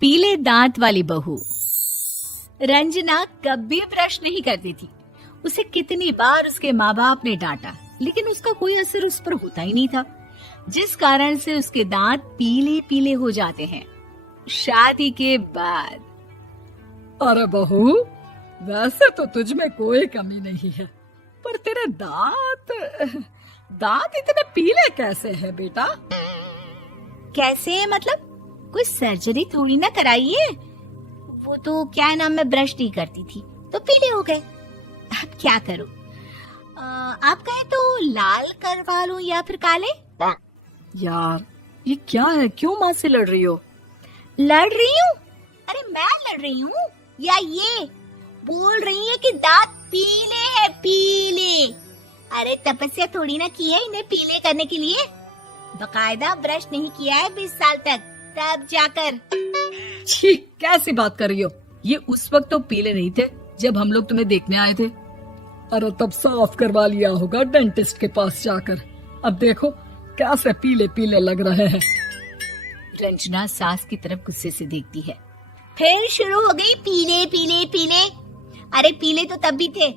पीले दांत वाली बहू। रंजना कभी ब्रश नहीं करती थी। उसे कितनी बार उसके माँ बाप ने डांटा, लेकिन उसका कोई असर उस पर होता ही नहीं था, जिस कारण से उसके दांत पीले पीले हो जाते हैं। शादी के बाद अरे बहू, वैसे तो तुझ में कोई कमी नहीं है, पर तेरे दांत इतने पीले कैसे हैं बेटा? कैसे मतलब? कोई सर्जरी थोड़ी ना कराइए। वो तो क्या नाम, मैं ब्रश नहीं करती थी तो पीले हो गए। अब क्या करूं? आप कहें तो लाल करवा लूं या फिर काले? यार ये क्या है, क्यों माँ से लड़ रही हो? लड़ रही हूँ? अरे मैं लड़ रही हूँ या ये बोल रही है कि दांत पीले हैं, पीले। अरे तपस्या थोड़ी ना की है इन्हें पीले करने के लिए। बकायदा ब्रश नहीं किया है 20 साल तक, तब जाकर। छी, कैसी बात कर रही हो? ये उस वक्त तो पीले नहीं थे जब हम लोग तुम्हें देखने आए थे। अरे तब साफ करवा लिया होगा डेंटिस्ट के पास जाकर। अब देखो कैसे पीले पीले लग रहे हैं। रंजना सास की तरफ गुस्से से देखती है। फिर शुरू हो गई पीले पीले पीले। अरे पीले तो तब भी थे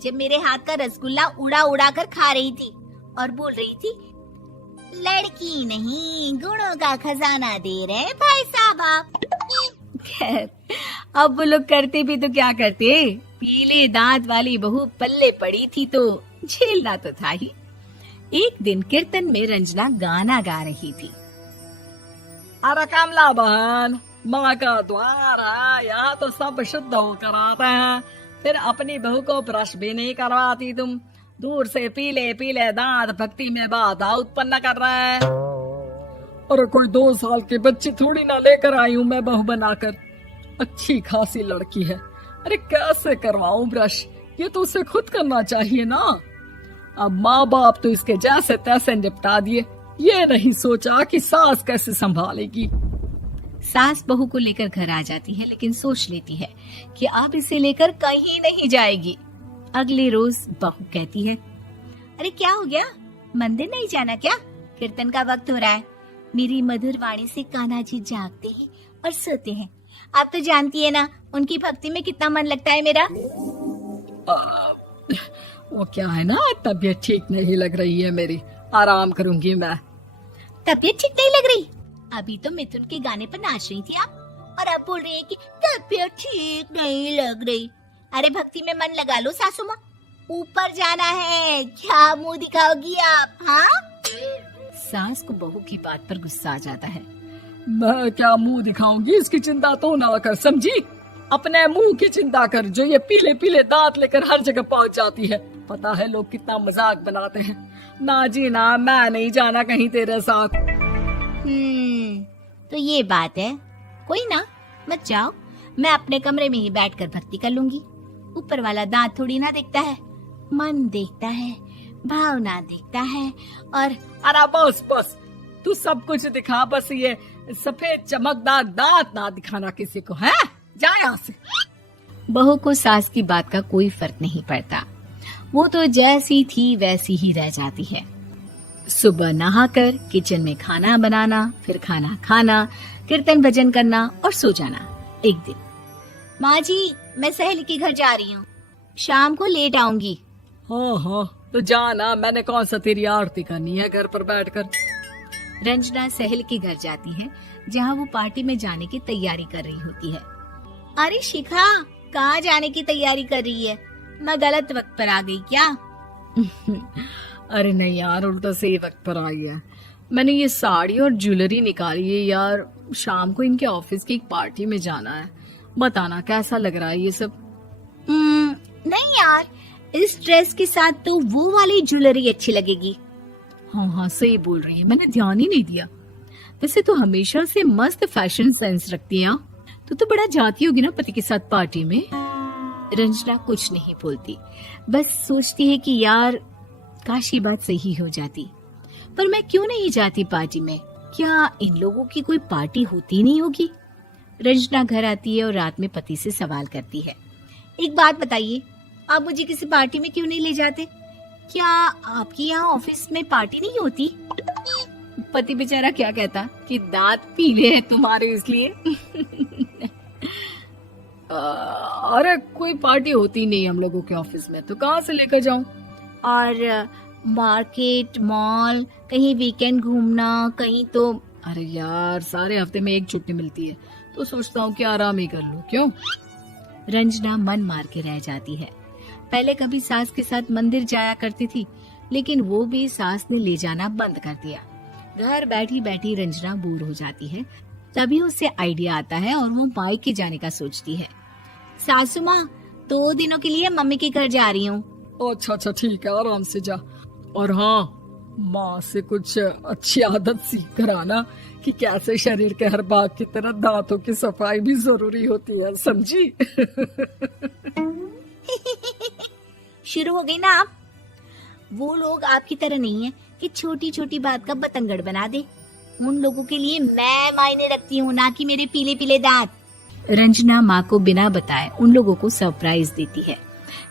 जब मेरे हाथ का रसगुल्ला उड़ा उड़ा कर खा रही थी और बोल रही थी, लड़की नहीं गुणों का खजाना दे रहे भाई साहब आप। खैर, अब वो लोग करते भी तो क्या करते, पीले दांत वाली बहू पल्ले पड़ी थी तो झेलना तो था ही। एक दिन कीर्तन में रंजना गाना गा रही थी। अरे कमला बहन, माँ का द्वार है, यहाँ तो सब शुद्ध होकर आते हैं, फिर अपनी बहू को ब्रश भी नहीं करवाती तुम। दूर से पीले पीले दांत भक्ति में बाधा उत्पन्न कर रहे हैं। अरे कोई 2 साल की बच्ची थोड़ी ना लेकर आई हूँ मैं बहू बनाकर। अच्छी खासी लड़की है, अरे कैसे करवाऊं ब्रश? ये तो उसे खुद करना चाहिए ना। अब माँ बाप तो इसके जैसे तैसे निपटा दिए, ये नहीं सोचा कि सास कैसे संभालेगी। सास बहू को लेकर घर आ जाती है, लेकिन सोच लेती है कि अब इसे लेकर कहीं नहीं जाएगी। अगले रोज बहू कहती है, अरे क्या हो गया, मंदिर नहीं जाना क्या? कीर्तन का वक्त हो रहा है। मेरी मधुर वाणी से कान्हा जी जागते हैं और सोते हैं। आप तो जानती है ना उनकी भक्ति में कितना मन लगता है मेरा। वो क्या है ना, तबीयत ठीक नहीं लग रही है मेरी, आराम करूंगी मैं। तबीयत ठीक नहीं लग रही? अभी तो मिथुन के गाने पर नाच रही थी आप, और अब बोल रही है कि तबीयत ठीक नहीं लग रही। अरे भक्ति में मन लगा लो सासू माँ, ऊपर जाना है, क्या मुंह दिखाओगी आप? हाँ? सास को बहू की बात पर गुस्सा आ जाता है। मैं क्या मुंह दिखाऊंगी, इसकी चिंता तो ना कर, समझी? अपने मुंह की चिंता कर, जो ये पीले पीले दांत लेकर हर जगह पहुंच जाती है। पता है लोग कितना मजाक बनाते हैं। ना जी ना, मैं नहीं जाना कहीं तेरे साथ। तो ये बात है, कोई ना, मत जाओ, मैं अपने कमरे में ही बैठकर भक्ति कर लूंगी। ऊपर वाला दांत थोड़ी ना देखता है, मन देखता है, भावना देखता है। और अरे बस बस, तू सब कुछ दिखा, बस ये सफेद चमकदार दांत ना दिखाना किसी को, है? जा यहाँ से। बहू को सास की बात का कोई फर्क नहीं पड़ता, वो तो जैसी थी वैसी ही रह जाती है। सुबह नहाकर किचन में खाना बनाना, फिर खाना खाना, कीर्तन भजन करना और सो जाना। एक दिन, माँ जी मैं सहेली के घर जा रही हूँ, शाम को लेट आऊंगी। हाँ हाँ तो जाना, मैंने कौन सा तेरी आरती करनी है घर पर बैठकर। रंजना सहेली के घर जाती है, जहाँ वो पार्टी में जाने की तैयारी कर रही होती है। अरे शिखा, कहाँ जाने की तैयारी कर रही है? मैं गलत वक्त पर आ गई क्या? अरे नहीं यार, उल्टा सही वक्त पर आ गया। मैंने ये साड़ी और ज्वेलरी निकाली है यार, शाम को इनके ऑफिस की एक पार्टी में जाना है। बताना कैसा लग रहा है ये सब? नहीं यार, इस ड्रेस के साथ तो वो वाली ज्वेलरी अच्छी लगेगी। हाँ हाँ सही बोल रही है, मैंने ध्यान ही नहीं दिया। वैसे तो हमेशा से मस्त फैशन सेंस रखती है। तो बड़ा जाती होगी ना पति के साथ पार्टी में। रंजना कुछ नहीं बोलती, बस सोचती है कि यार काश ये बात सही हो जाती, पर मैं क्यों नहीं जाती पार्टी में? क्या इन लोगों की कोई पार्टी होती नहीं होगी? रंजना घर आती है और रात में पति से सवाल करती है, एक बात बताइए, आप मुझे किसी पार्टी में क्यों नहीं ले जाते? क्या आपके यहाँ ऑफिस में पार्टी नहीं होती? पति बेचारा क्या कहता कि दांत पीले हैं तुम्हारे इसलिए। अरे कोई पार्टी होती नहीं हम लोगों के ऑफिस में, तो कहाँ से लेकर जाऊं? और मार्केट, मॉल, कहीं वीकेंड घूमना, कहीं तो। अरे यार, सारे हफ्ते में एक छुट्टी मिलती है, तो सोचता हूँ कि आराम ही कर लूं। क्यों? रंजना मन मार के रह जाती है। पहले कभी सास के साथ मंदिर जाया करती थी, लेकिन वो भी सास ने ले जाना बंद कर दिया। घर बैठी बैठी रंजना बोर हो जाती है। तभी उसे आइडिया आता है और वो मायके जाने का सोचती है। सासू माँ, 2 दिनों के लिए मम्मी के घर जा रही हूँ। अच्छा अच्छा, ठीक है, आराम से जा। और हाँ, माँ से कुछ अच्छी आदत सीख कर आना कि कैसे शरीर के हर भाग की तरह दांतों की सफाई भी जरूरी होती है, समझी? शुरू हो गई ना आप। वो लोग आपकी तरह नहीं है कि छोटी छोटी बात का बतंगड़ बना दे। उन लोगों के लिए मैं मायने रखती हूँ, ना कि मेरे पीले पीले दांत। रंजना माँ को बिना बताए उन लोगों को सरप्राइज देती है,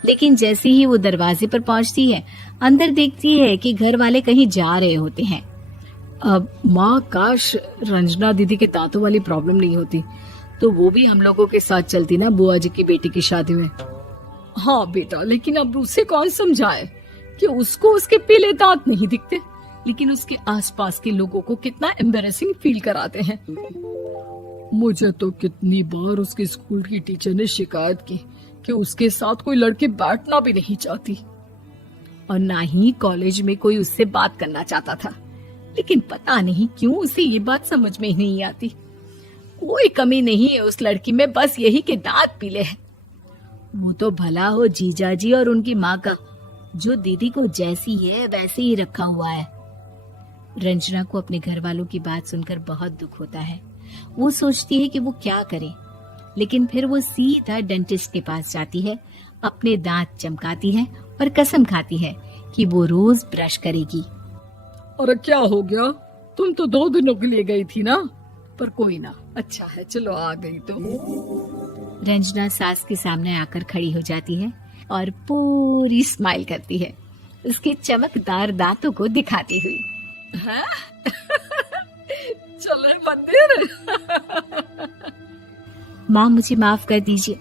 लेकिन जैसे ही वो दरवाजे पर पहुंचती है, अंदर देखती है कि घर वाले कहीं जा रहे होते हैं। अब माँ, काश रंजना दीदी के दांतों वाली प्रॉब्लम नहीं होती, तो वो भी हम लोगों के साथ चलती ना बुआ जी की बेटी की शादी में। हाँ बेटा, लेकिन अब उसे कौन समझाए कि उसको उसके पीले दांत नहीं दिखते, लेकिन उसके आसपास के लोगों को कितना एम्बैरेसिंग फील कराते हैं। मुझे तो कितनी बार उसके स्कूल की टीचर ने शिकायत की कि उसके साथ कोई लड़की बैठना भी नहीं चाहती, और ना ही कॉलेज में कोई उससे बात करना चाहता था। लेकिन पता नहीं क्यों उसे ये बात समझ में ही नहीं आती। कोई कमी नहीं है उस लड़की में, बस यही कि दांत पीले हैं। वो तो भला हो जीजा जी और उनकी माँ का, जो दीदी को जैसी है वैसे ही रखा हुआ है। रंजना को अपने घर वालों की बात सुनकर बहुत दुख होता है। वो सोचती है कि वो क्या करे, लेकिन फिर वो सीधा डेंटिस्ट के पास जाती है, अपने दांत चमकाती है और कसम खाती है कि वो रोज ब्रश करेगी। अरे क्या हो गया? तुम तो 2 दिनों के लिए गई थी ना, पर कोई ना, अच्छा है, चलो आ गई तो। रंजना सास के सामने आकर खड़ी हो जाती है और पूरी स्माइल करती है, उसके चमकदार दांतों को दिखाती हुई। हैं? चले मंदिर। माँ, मुझे माफ कर दीजिए,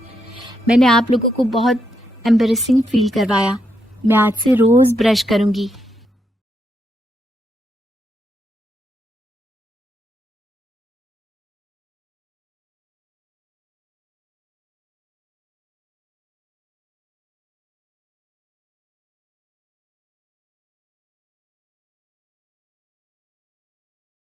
मैंने आप लोगों को बहुत एम्बैरेसिंग फील करवाया। मैं आज से रोज ब्रश करूंगी।